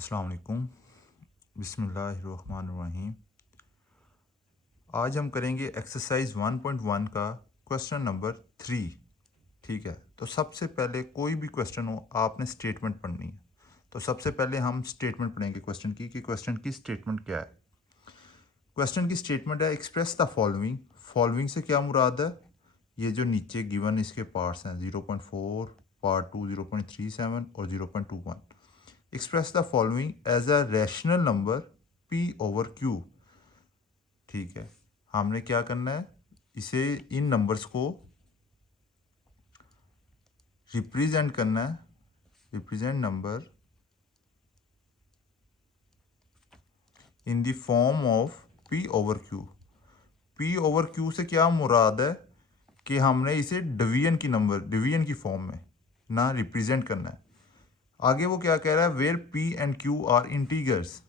अस्सलाम वालेकुम। बिस्मिल्लाहिर्रहमानिर्रहीम। आज हम करेंगे एक्सरसाइज 1.1 का क्वेश्चन नंबर 3। ठीक है, तो सबसे पहले कोई भी क्वेश्चन हो आपने स्टेटमेंट पढ़नी है। तो सबसे पहले हम स्टेटमेंट पढ़ेंगे क्वेश्चन की कि क्वेश्चन की स्टेटमेंट क्या है। क्वेश्चन की स्टेटमेंट है एक्सप्रेस द फॉलोइंग। फॉलोइंग से क्या मुराद है? ये जो नीचे गिवन इसके पार्ट्स हैं 0.4, पार्ट 2 0.37 और 0.21। Express the following as a rational number p over q। ठीक है, हमने क्या करना है, इसे इन नंबर्स को रिप्रेजेंट करना है। Represent number in the form of p over q। p over q से क्या मुराद है कि हमने इसे डिवीजन की फॉर्म में ना रिप्रेजेंट करना है। आगे वो क्या कह रहा है, where p and q are integers.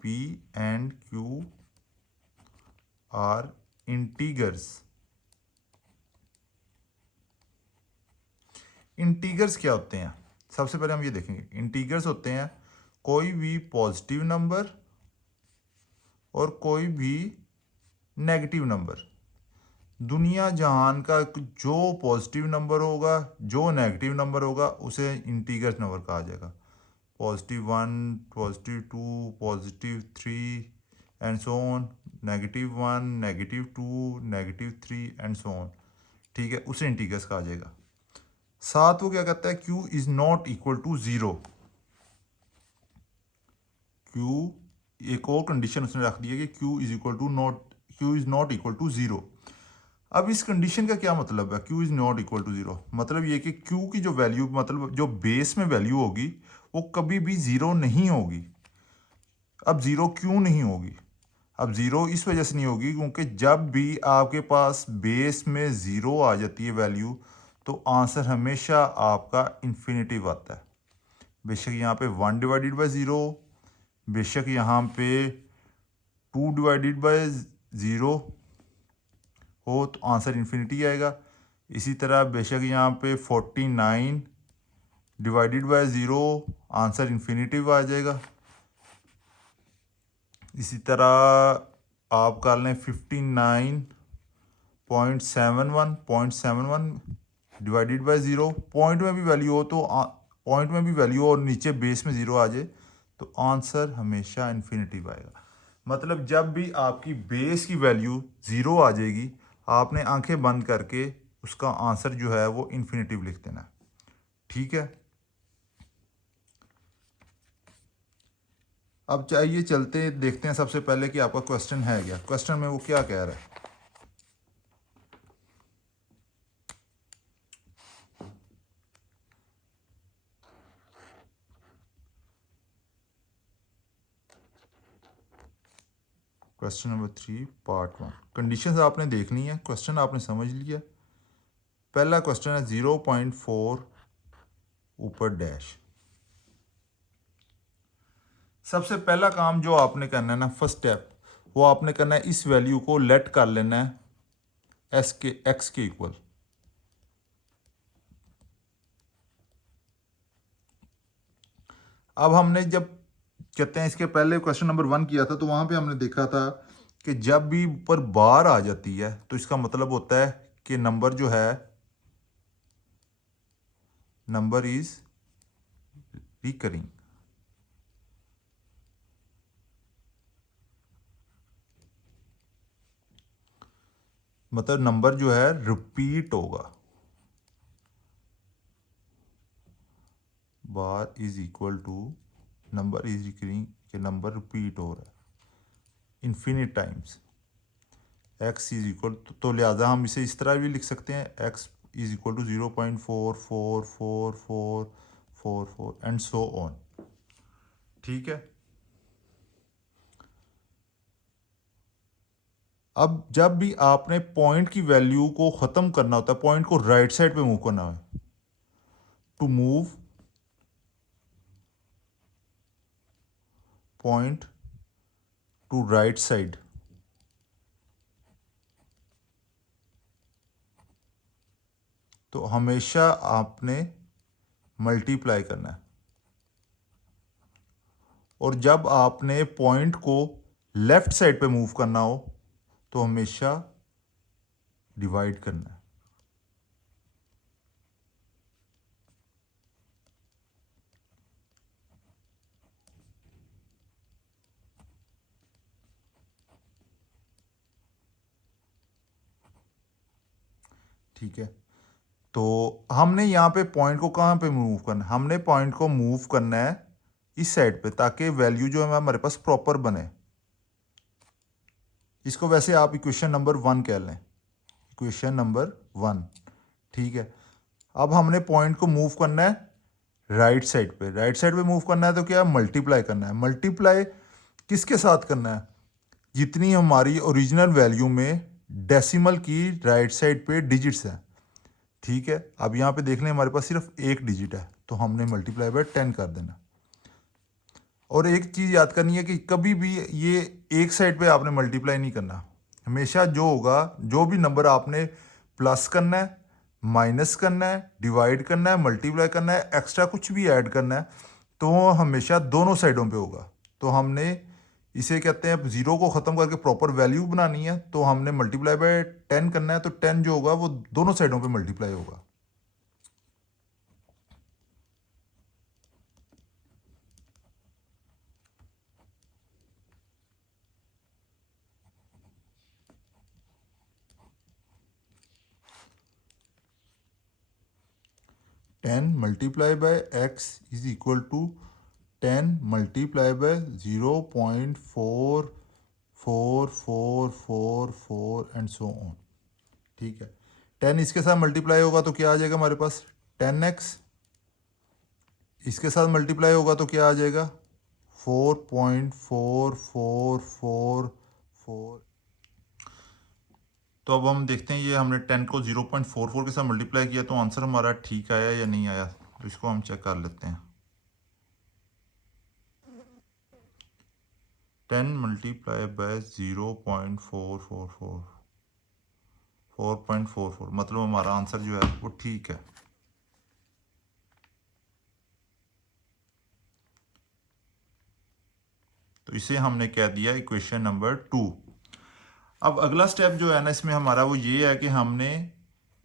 p and q are integers. Integers क्या होते हैं? सबसे पहले हम ये देखेंगे। इंटीगर्स होते हैं कोई भी पॉजिटिव नंबर और कोई भी नेगेटिव नंबर। दुनिया जहान का जो पॉजिटिव नंबर होगा, जो नेगेटिव नंबर होगा, उसे इंटीगर्स नंबर कहा जाएगा। +1, +2, +3 and so on, -1, -2, -3 and so on. ठीक है, उसे इंटीगर्स कहा जाएगा। साथ वो क्या कहता है, q is not equal to 0। q, एक और कंडीशन उसने रख दी है कि q is not equal to 0। अब इस कंडीशन का क्या मतलब है, q is not equal to 0? मतलब ये कि q की जो वैल्यू, मतलब जो बेस में वैल्यू होगी, वो कभी भी 0 नहीं होगी। अब 0 क्यों नहीं होगी? अब 0 इस वजह से नहीं होगी क्योंकि जब भी आपके पास बेस में 0 आ जाती है वैल्यू, तो आंसर हमेशा आपका इन्फिनिटिव आता है। बेशक यहाँ पे 1 डिवाइडेड बाई 0, बेशक यहाँ पे 2 डिवाइडेड बाई 0 हो तो आंसर इन्फिनिटी आएगा। इसी तरह बेशक यहाँ पे 49 डिवाइडेड बाई 0, आंसर इन्फिनिटिव आ जाएगा। इसी तरह आप कर लें 59.71 डिवाइडेड बाई 0, पॉइंट में भी वैल्यू हो तो पॉइंट में भी वैल्यू और नीचे बेस में 0 आ जाए तो आंसर हमेशा इन्फिनिटिव आएगा। मतलब जब भी आपकी बेस की वैल्यू 0 आ जाएगी, आपने आंखें बंद करके उसका आंसर जो है वो इन्फिनिटिव लिख देना। ठीक है, अब चाहिए चलते देखते हैं सबसे पहले कि आपका क्वेश्चन है क्या। क्वेश्चन में वो क्या कह रहा है। Question number 3 part 1। कंडीशंस आपने देख ली हैं, क्वेश्चन आपने समझ लिया। पहला क्वेश्चन है 0.4 ऊपर डैश। सबसे पहला काम जो आपने करना है ना, फर्स्ट स्टेप, वो आपने करना है इस वैल्यू को लेट कर लेना है x के इक्वल। अब हमने जब कहते हैं इसके पहले क्वेश्चन नंबर 1 किया था तो वहां पे हमने देखा था कि जब भी ऊपर बार आ जाती है तो इसका मतलब होता है कि नंबर जो है, नंबर इज रिकरिंग। मतलब नंबर जो है रिपीट होगा। Bar is equal to number is recurring, के नंबर रिपीट हो रहा है infinite times. x is equal तो लिहाजा हम इसे इस तरह भी लिख सकते हैं, x is equal to 0.444444 and so on. ठीक है, अब जब भी आपने पॉइंट की वैल्यू को ख़त्म करना होता है, पॉइंट को राइट साइड पे मूव करना है, to move point to right side, तो हमेशा आपने मल्टीप्लाई करना है। और जब आपने पॉइंट को लेफ्ट साइड पे मूव करना हो तो हमेशा डिवाइड करना है। ठीक है, तो हमने यहाँ पे पॉइंट को कहाँ पे मूव करना है? हमने पॉइंट को मूव करना है इस साइड पे, ताकि वैल्यू जो है हमारे पास प्रॉपर बने। इसको वैसे आप इक्वेशन नंबर 1 कह लें, इक्वेशन नंबर 1। ठीक है, अब हमने पॉइंट को मूव करना है राइट साइड पे। राइट साइड पे मूव करना है तो क्या, मल्टीप्लाई करना है। मल्टीप्लाई किसके साथ करना है? जितनी हमारी ओरिजिनल वैल्यू में डेसिमल की राइट साइड पे डिजिट्स हैं। ठीक है, अब यहाँ पे देख लें हमारे पास सिर्फ एक डिजिट है, तो हमने मल्टीप्लाई बाय 10 कर देना। और एक चीज़ याद करनी है कि कभी भी ये एक साइड पे आपने मल्टीप्लाई नहीं करना। हमेशा जो होगा, जो भी नंबर आपने प्लस करना है, माइनस करना है, डिवाइड करना है, मल्टीप्लाई करना है, एक्स्ट्रा कुछ भी ऐड करना है, तो हमेशा दोनों साइडों पे होगा। तो हमने इसे कहते हैं, ज़ीरो को ख़त्म करके प्रॉपर वैल्यू बनानी है, तो हमने मल्टीप्लाई बाय 10 करना है। तो 10 जो होगा वो दोनों साइडों पे मल्टीप्लाई होगा। Ten multiply by x is equal to 10 multiply by 0.444444 and so on. ठीक है, 10 इसके साथ मल्टीप्लाई होगा तो क्या आ जाएगा हमारे पास, 10x। इसके साथ मल्टीप्लाई होगा तो क्या आ जाएगा, 4.4444। तो अब हम देखते हैं, ये हमने 10 को 0.44 के साथ मल्टीप्लाई किया, तो आंसर हमारा ठीक आया या नहीं आया, तो इसको हम चेक कर लेते हैं। 10 मल्टीप्लाई बाय 0.444 4.44, मतलब हमारा आंसर जो है वो ठीक है। तो इसे हमने कह दिया इक्वेशन नंबर 2। अब अगला स्टेप जो है ना इसमें हमारा, वो ये है कि हमने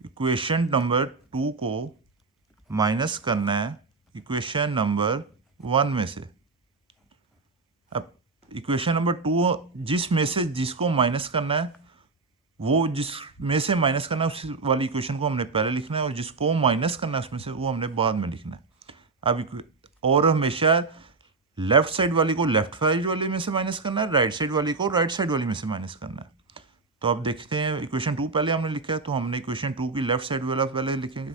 इक्वेशन नंबर 2 को माइनस करना है इक्वेशन नंबर 1 में से। अब इक्वेशन नंबर 2 जिस में से जिसको माइनस करना है, वो जिस में से माइनस करना है उस वाली इक्वेशन को हमने पहले लिखना है, और जिसको माइनस करना है उसमें से वो हमने बाद में लिखना है। अब और हमेशा लेफ्ट साइड वाली को लेफ्ट साइड वाली में से माइनस करना है, राइट साइड वाली को राइट साइड वाली में से माइनस करना है। तो अब देखते हैं, इक्वेशन 2 पहले हमने लिखा है, तो हमने इक्वेशन 2 की लेफ्ट साइड वाला पहले लिखेंगे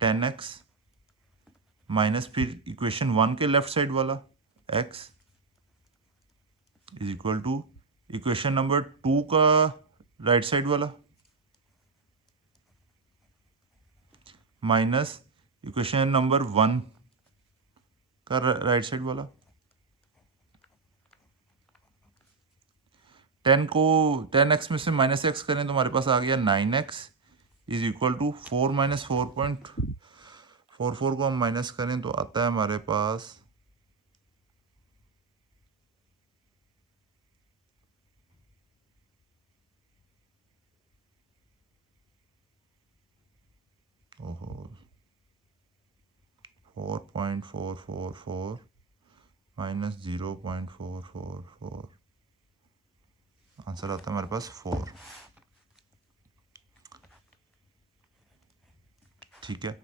10x माइनस फिर इक्वेशन 1 के लेफ्ट साइड वाला x is equal to equation number 2 का राइट साइड वाला माइनस इक्वेशन नंबर 1 का राइट साइड वाला। 10x में से माइनस एक्स करें तो हमारे पास आ गया 9x is equal to 4 minus 4.44 को हम माइनस करें तो आता है हमारे पास ओहो 4.444 माइनस 0.444, आंसर आता है हमारे पास 4। ठीक है,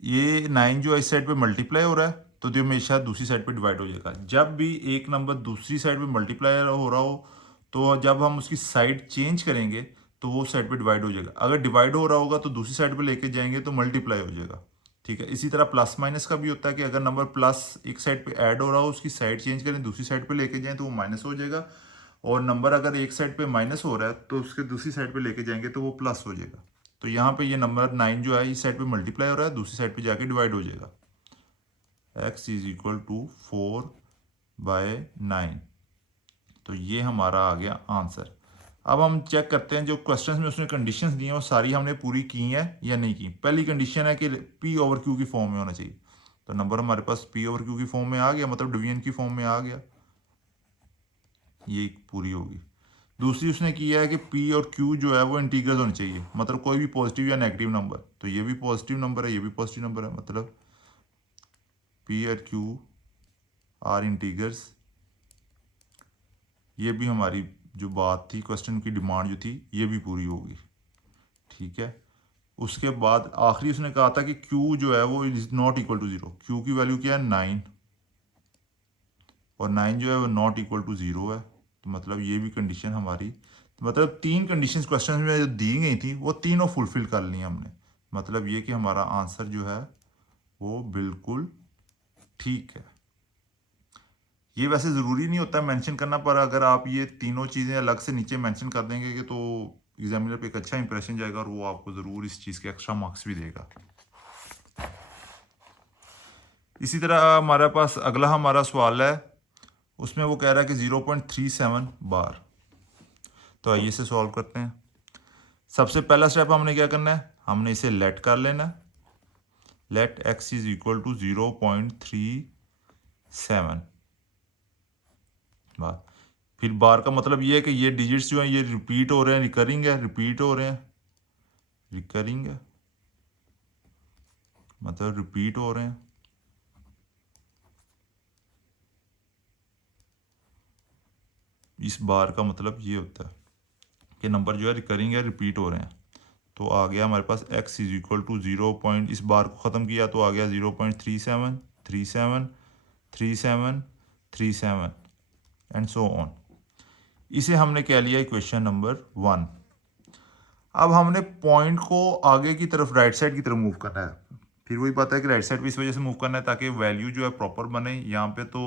ये 9 जो इस साइड पे मल्टीप्लाई हो रहा है तो ये हमेशा दूसरी साइड पे डिवाइड हो जाएगा। जब भी एक नंबर दूसरी साइड पे मल्टीप्लाई हो रहा हो तो जब हम उसकी साइड चेंज करेंगे तो वो साइड पे डिवाइड हो जाएगा। अगर डिवाइड हो रहा होगा तो दूसरी साइड पे लेके जाएंगे तो मल्टीप्लाई हो जाएगा। ठीक है, इसी तरह प्लस माइनस का भी होता है कि अगर नंबर प्लस एक साइड पे ऐड हो रहा हो, उसकी साइड चेंज करें दूसरी साइड पे लेके जाएं तो वो माइनस हो जाएगा, और नंबर अगर एक साइड पे माइनस हो रहा है तो उसके दूसरी साइड पे लेके जाएंगे तो वो प्लस हो जाएगा। तो यहाँ पे ये नंबर 9 जो है इस साइड पे मल्टीप्लाई हो रहा है, दूसरी साइड पे जाके डिवाइड हो जाएगा। x is equal to 4/9। तो ये हमारा आ गया आंसर। अब हम चेक करते हैं जो क्वेश्चंस में उसने कंडीशंस दी हैं वो सारी हमने पूरी की हैं या नहीं की। पहली कंडीशन है कि p/q की फॉर्म में होना चाहिए। तो नंबर हमारे पास पी ओवर क्यू की फॉर्म में आ गया, मतलब डिवीजन की फॉर्म में आ गया, ये पूरी होगी। दूसरी उसने किया है कि पी और क्यू जो है वो इंटीग्रल होने चाहिए, मतलब कोई भी पॉजिटिव या नेगेटिव नंबर, तो ये भी पॉजिटिव नंबर है, ये भी पॉजिटिव नंबर है, मतलब पी और क्यू आर इंटीग्रल्स। ये भी हमारी जो बात थी, क्वेश्चन की डिमांड जो थी, ये भी पूरी होगी, ठीक है। उसके बाद आखिरी उसने कहा था कि Q जो है वो is not equal to 0, Q की वैल्यू क्या है 9, और 9 जो है वो नॉट इक्वल टू 0 है, तो मतलब ये भी कंडीशन हमारी, तो मतलब 3 कंडीशन क्वेश्चन में जो दी गई थी वो तीनों फुलफिल कर ली हमने, मतलब ये कि हमारा आंसर जो है वो बिल्कुल ठीक है। ये वैसे ज़रूरी नहीं होता मेंशन करना, पर अगर आप ये तीनों चीज़ें अलग से नीचे मेंशन कर देंगे कि तो एग्जामिनर पे एक अच्छा इंप्रेशन जाएगा और वो आपको ज़रूर इस चीज़ के एक्स्ट्रा मार्क्स भी देगा। इसी तरह हमारे पास अगला हमारा सवाल है, उसमें वो कह रहा है कि 0.37 बार। तो आइए इसे सॉल्व करते हैं। सबसे पहला स्टेप हमने क्या करना है, हमने इसे लेट कर लेना है, let x is equal to 0.37 bar. फिर बार का मतलब ये है कि ये डिजिट्स जो हैं ये रिपीट हो रहे हैं, रिकरिंग है, रिपीट हो रहे हैं, रिकरिंग है मतलब रिपीट हो रहे हैं। इस बार का मतलब ये होता है कि नंबर जो है रिकरिंग है, रिपीट हो रहे हैं। तो आ गया हमारे पास x is equal to 0 point, इस बार को ख़त्म किया तो आ गया 0.37 37 37 37 एंड सो ऑन। इसे हमने कह लिया इक्वेशन नंबर 1। अब हमने पॉइंट को आगे की तरफ राइट साइड की तरफ मूव करना है। फिर वही बात है कि राइट साइड पे इस वजह से मूव करना है ताकि वैल्यू जो है प्रॉपर बने। यहाँ पे तो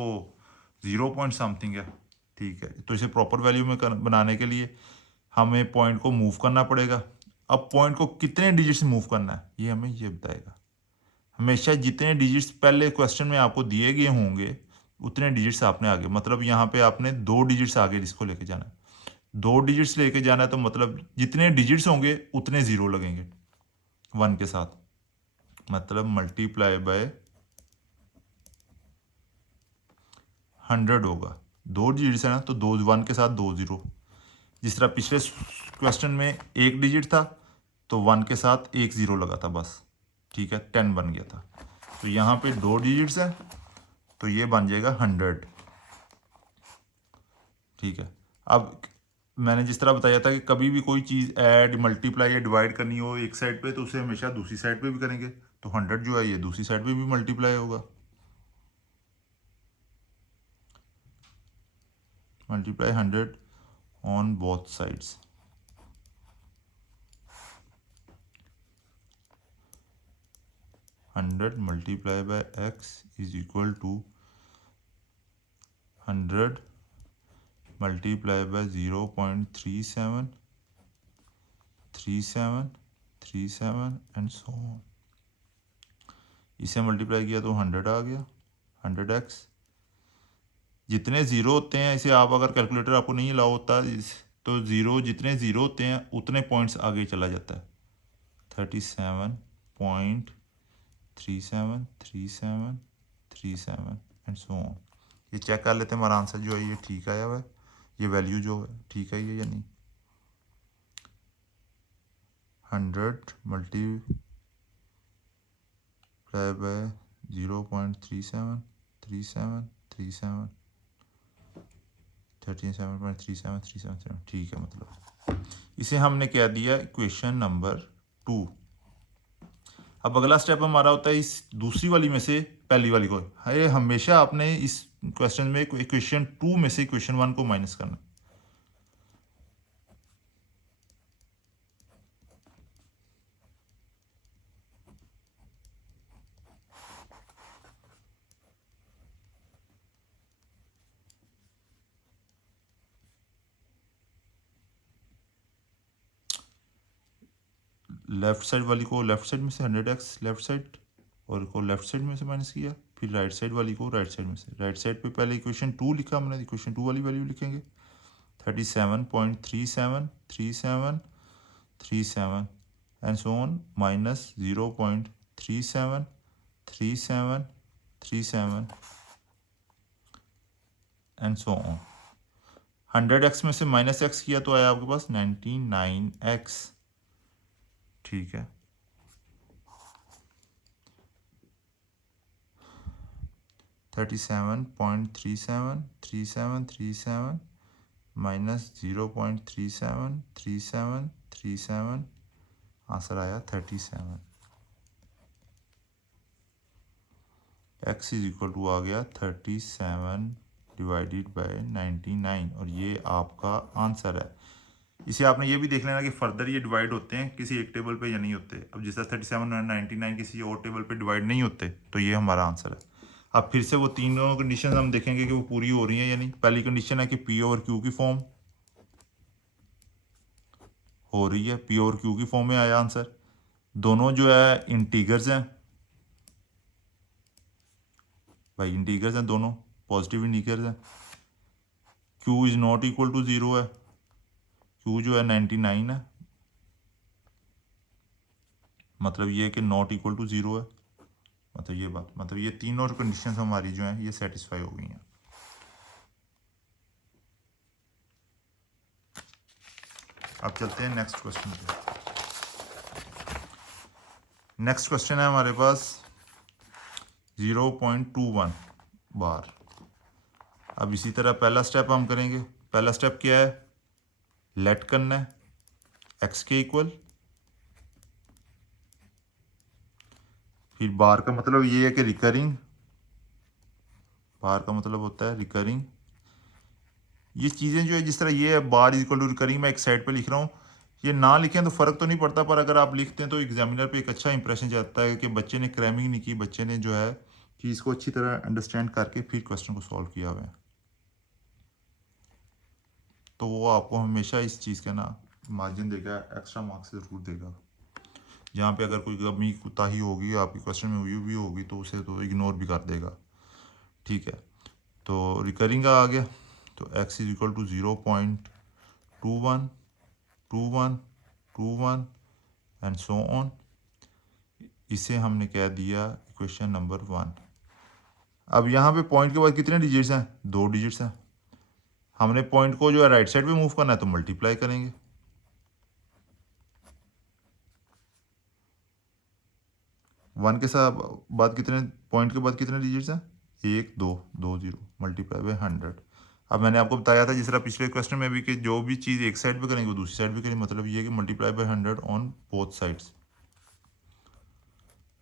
0 पॉइंट समथिंग है, ठीक है, तो इसे प्रॉपर वैल्यू में बनाने के लिए हमें पॉइंट को मूव करना पड़ेगा। अब पॉइंट को कितने डिजिट्स मूव करना है ये हमें ये बताएगा। हमेशा जितने डिजिट्स पहले क्वेश्चन में आपको दिए गए होंगे उतने डिजिट्स आपने आगे, मतलब यहाँ पे आपने 2 डिजिट्स आगे इसको लेके जाना है। 2 डिजिट्स लेके जाना है तो मतलब जितने डिजिट्स होंगे उतने 0 लगेंगे 1 के साथ, मतलब मल्टीप्लाई बाय 100 होगा। 2 डिजिट्स है ना, तो 2 1 के साथ 2 0। जिस तरह पिछले क्वेश्चन में 1 डिजिट था तो 1 के साथ 1 0 लगा था बस, ठीक है, 10 बन गया था। तो यहाँ पे 2 डिजिट्स है तो ये बन जाएगा 100, ठीक है। अब मैंने जिस तरह बताया था कि कभी भी कोई चीज़ ऐड मल्टीप्लाई या डिवाइड करनी हो एक साइड पे तो उसे हमेशा दूसरी साइड पे भी करेंगे, तो 100 जो है ये दूसरी साइड पे भी मल्टीप्लाई होगा, multiply 100 on both sides. Hundred multiply by x is equal to 100 multiply by 0.37 37 37 and so on. इसे मल्टीप्लाई किया तो 100 आ गया, 100x। जितने ज़ीरो होते हैं, इसे आप अगर कैलकुलेटर आपको नहीं अलाउ होता तो ज़ीरो, जितने ज़ीरो होते हैं उतने पॉइंट्स आगे चला जाता है। 37.37 37 37 एंड सो ऑन। ये चेक कर लेते हैं हमारा आंसर जो है ये ठीक आया हुआ है, ये वैल्यू जो है ठीक आई है या नहीं। 100 मल्टीप्लाई बाय 0.37 37 37 37.3737, ठीक है, मतलब इसे हमने क्या दिया इक्वेशन नंबर 2। अब अगला स्टेप हमारा होता है इस दूसरी वाली में से पहली वाली को, है हमेशा आपने इस क्वेश्चन में इक्वेशन 2 में से इक्वेशन 1 को माइनस करना। लेफ्ट साइड वाली को लेफ्ट साइड में से 100x लेफ्ट साइड और को लेफ्ट साइड में से माइनस किया, फिर राइट साइड वाली को राइट साइड में से। राइट साइड पे पहले इक्वेशन 2 लिखा हमने, इक्वेशन 2 वाली वैल्यू लिखेंगे 37.37 37 37 and so on minus 0.37 37 37 and so on. 100x में से -x किया तो आया आपके पास 99x। ठीक है, 37.37 माइनस 0.37 आंसर आया 37। x इज इक्वल टू आ गया 37 डिवाइडेड बाय 99 और ये आपका आंसर है। इसे आपने ये भी देख लेना कि फर्दर ये डिवाइड होते हैं किसी एक टेबल पे या नहीं होते। अब जिस तरह 37 और 99 किसी और टेबल पे डिवाइड नहीं होते तो ये हमारा आंसर है। अब फिर से वो तीनों कंडीशन हम देखेंगे कि वो पूरी हो रही हैं या नहीं। पहली कंडीशन है कि पी ओवर क्यू की फॉर्म हो रही है, पी ओवर क्यू की फॉर्म में आया आंसर। दोनों जो है इंटीगर्स हैं भाई, इंटीगर्स हैं दोनों, पॉजिटिव इंटीगर्स हैं। Q is not equal to 0 है, क्यू जो है 99 है, मतलब ये कि नॉट इक्वल टू 0 है। मतलब ये बात, मतलब ये तीनों कंडीशन हमारी जो हैं ये सेटिस्फाई हो गई हैं। अब चलते हैं नेक्स्ट क्वेश्चन पे। नेक्स्ट क्वेश्चन है हमारे पास 0.21 बार। अब इसी तरह पहला स्टेप हम करेंगे। पहला स्टेप क्या है, लेट करना है x के इक्वल, फिर बार का मतलब ये है कि रिकरिंग, बार का मतलब होता है रिकरिंग। ये चीज़ें जो है जिस तरह ये है bar is equal to recurring, मैं एक साइड पे लिख रहा हूँ। ये ना लिखें तो फ़र्क तो नहीं पड़ता, पर अगर आप लिखते हैं तो एग्जामिनर पे एक अच्छा इंप्रेशन जाता है कि बच्चे ने क्रैमिंग नहीं की, बच्चे ने जो है चीज़ को अच्छी तरह अंडरस्टैंड करके फिर क्वेश्चन को सॉल्व किया हुआ है। तो वो आपको हमेशा इस चीज़ का ना मार्जिन देगा, एक्स्ट्रा मार्क्स ज़रूर देगा। जहाँ पे अगर कोई कमी कोताही होगी आपकी क्वेश्चन में हुई भी होगी तो उसे तो इग्नोर भी कर देगा। ठीक है, तो रिकरिंग आ गया, तो x is equal to 0.21 21 and so on. इसे हमने कह दिया इक्वेशन नंबर 1। अब यहाँ पे पॉइंट के बाद कितने डिजिट्स हैं, 2 डिजिट्स हैं। हमने पॉइंट को जो है राइट साइड पे मूव करना है तो मल्टीप्लाई करेंगे। वन के साथ बाद कितने, पॉइंट के बाद कितने डिजिट्स हैं, 1 2 2 0 मल्टीप्लाई बाय 100। अब मैंने आपको बताया था जिस तरह पिछले क्वेश्चन में भी कि जो भी चीज़ एक साइड पे करेंगे वो दूसरी साइड पे करेंगे। मतलब ये कि multiply by 100 on both sides.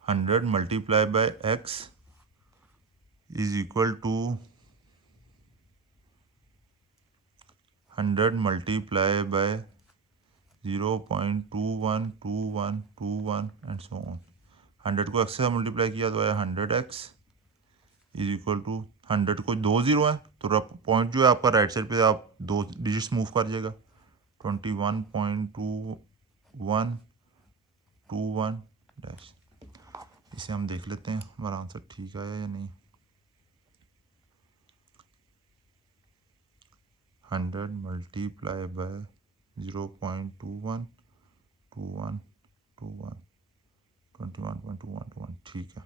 100 multiply by x is equal to 100 multiply by 0.212121 and so on. 100 को x से मल्टीप्लाई किया तो आया 100x इज इक्वल टू 100 को 2 0 है तो पॉइंट जो है आपका राइट साइड पे आप 2 डिजिट्स मूव कर जाएगा। 21.2121 डैश। इसे हम देख लेते हैं हमारा आंसर ठीक आया या नहीं। 100 मल्टीप्लाई बाय 0.212121 21.2121 ठीक है।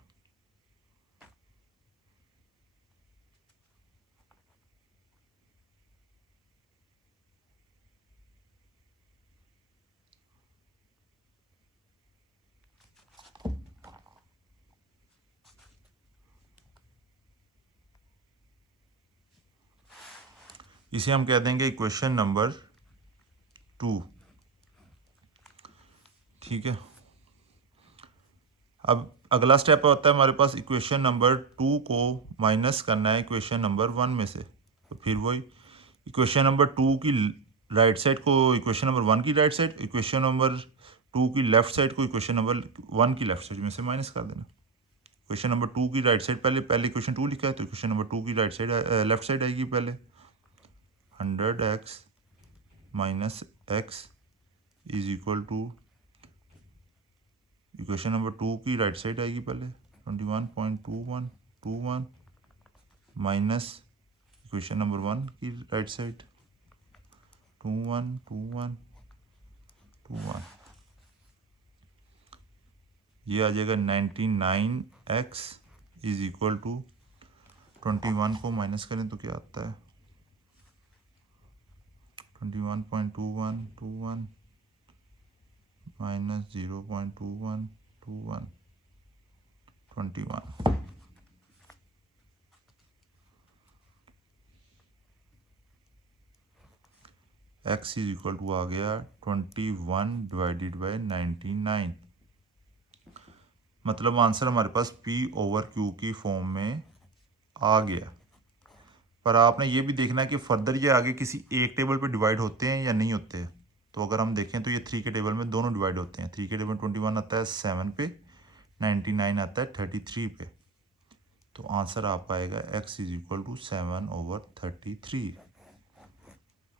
इसे हम कह देंगे इक्वेशन नंबर 2। ठीक है, अब अगला स्टेप होता है हमारे पास इक्वेशन नंबर 2 को माइनस करना है इक्वेशन नंबर 1 में से। तो फिर वही इक्वेशन नंबर 2 की राइट साइड को इक्वेशन नंबर 1 की राइट साइड, इक्वेशन नंबर 2 की लेफ्ट साइड को इक्वेशन नंबर 1 की लेफ्ट साइड में से माइनस कर देना। इक्वेशन नंबर 2 की राइट साइड पहले इक्वेशन 2 लिखा है तो इक्वेशन नंबर 2 की राइट साइड लेफ्ट साइड आएगी पहले। 100x minus x is equal to equation number 2 की राइट साइड आएगी पहले 21.2121 माइनस इक्वेशन नंबर 1 की राइट साइड 212121। ये आ जाएगा 99x इज इक्वल टू 21 को माइनस करें तो क्या आता है 21.2121 minus 0.2121 21 x is equal to आ गया 21 डिवाइडेड बाय 99। मतलब आंसर हमारे पास p ओवर q की फॉर्म में आ गया। पर आपने ये भी देखना है कि फर्दर ये आगे किसी एक टेबल पे डिवाइड होते हैं या नहीं होते। तो अगर हम देखें तो ये 3 के टेबल में दोनों डिवाइड होते हैं। 3 के टेबल में 21 आता है 7 पे, 99 आता है 33 पे। तो आंसर आपका आएगा x is equal to 7 over 33।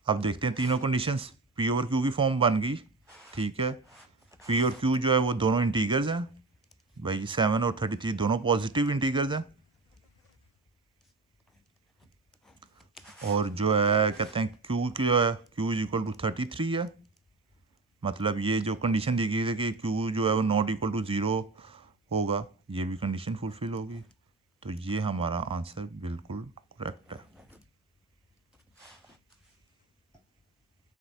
अब देखते हैं तीनों कंडीशंस। p ओवर q की फॉर्म बन गई, ठीक है। p और q जो है वो दोनों इंटीगर्स हैं भाई, 7 और 33 दोनों पॉजिटिव इंटीगर्स हैं। और जो है कहते हैं q की जो है q इज इक्वल टू 33 है। मतलब ये जो कंडीशन दी गई थी कि q जो है वो नॉट इक्वल टू 0 होगा, ये भी कंडीशन फुलफिल होगी। तो ये हमारा आंसर बिल्कुल करेक्ट है।